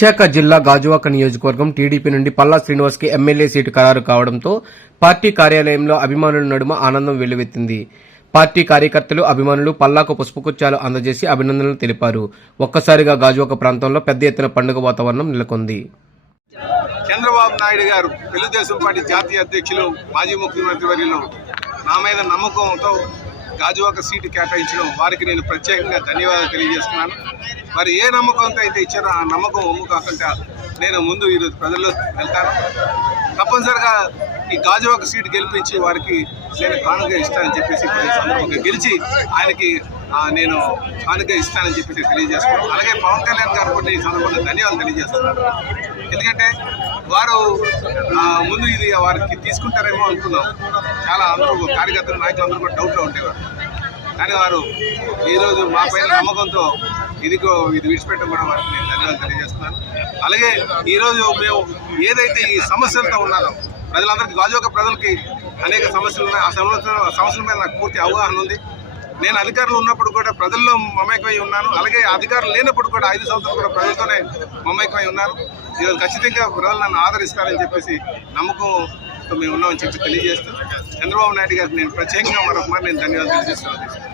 విశాఖ జిల్లా గాజువాక నియోజకవర్గం టీడీపీ నుండి పల్లా శ్రీనివాస్ కి ఎమ్మెల్యే సీటు ఖరారు కావడంతో పార్టీ కార్యాలయంలో అభిమానుల నడుమ ఆనందం వెల్లువెత్తింది. పార్టీ కార్యకర్తలు, అభిమానులు పల్లాకు పుష్పగుచ్చాలు అందజేసి అభినందనలు తెలిపారు. ఒక్కసారిగా గాజువాక ప్రాంతంలో పెద్ద ఎత్తున పండుగ వాతావరణం నెలకొంది. చంద్రబాబు నాయుడు గారు తెలుగుదేశం పార్టీ జాతీయ అధ్యక్షులు, మాజీ ముఖ్యమంత్రి వర్యులు నా మీద నమ్మకంతో గాజువాక సీటు కేటాయించడం వారికి నేను ప్రత్యేకంగా ధన్యవాదాలు తెలియజేస్తున్నాను. మరి ఏ నమ్మకంతో అయితే ఇచ్చారో ఆ నమ్మకం ఒమ్ము కాకుండా నేను ముందు ఈరోజు ప్రజల్లో వెళ్తాను. తప్పనిసరిగా ఈ గాజువాక సీటు గెలిపించి వారికి నేను కానుక ఇస్తానని చెప్పేసి ఈ సందర్భంగా గెలిచి ఆయనకి నేను కానుక ఇస్తానని చెప్పేసి తెలియజేస్తున్నాను. అలాగే పవన్ కళ్యాణ్ గారు కూడా ఈ సందర్భంగా ధన్యవాదాలు తెలియజేస్తున్నాను. ఎందుకంటే వారు ముందు ఇది వారికి తీసుకుంటారేమో అనుకున్నాం. చాలా అందరూ కార్యకర్తలు, నాయకులు అందరూ కూడా డౌట్లో ఉండేవారు. కానీ వారు ఈరోజు మా పైన నమ్మకంతో ఇది విడిచిపెట్టడం కూడా వారికి నేను ధన్యవాదాలు తెలియజేస్తున్నాను. అలాగే ఈరోజు మేము ఏదైతే ఈ సమస్యలతో ఉన్నారో ప్రజలందరికీ, గాజువాక ప్రజలకి అనేక సమస్యలు ఉన్నాయి. ఆ సమస్యల మీద నాకు పూర్తి అవగాహన ఉంది. నేను అధికారులు ఉన్నప్పుడు కూడా ప్రజల్లో మమేకమై ఉన్నాను. అలాగే అధికారులు లేనప్పుడు కూడా 5 సంవత్సరాలు కూడా ప్రజలతోనే మమేకమై ఉన్నాను. ఈరోజు ఖచ్చితంగా ప్రజలు నన్ను ఆదరిస్తారని చెప్పేసి నమ్మకంతో మేము ఉన్నామని చెప్పి తెలియజేస్తూ చంద్రబాబు నాయుడు గారికి నేను ప్రత్యేకంగా మరొక మాట నేను ధన్యవాదాలు తెలియజేస్తున్నాను.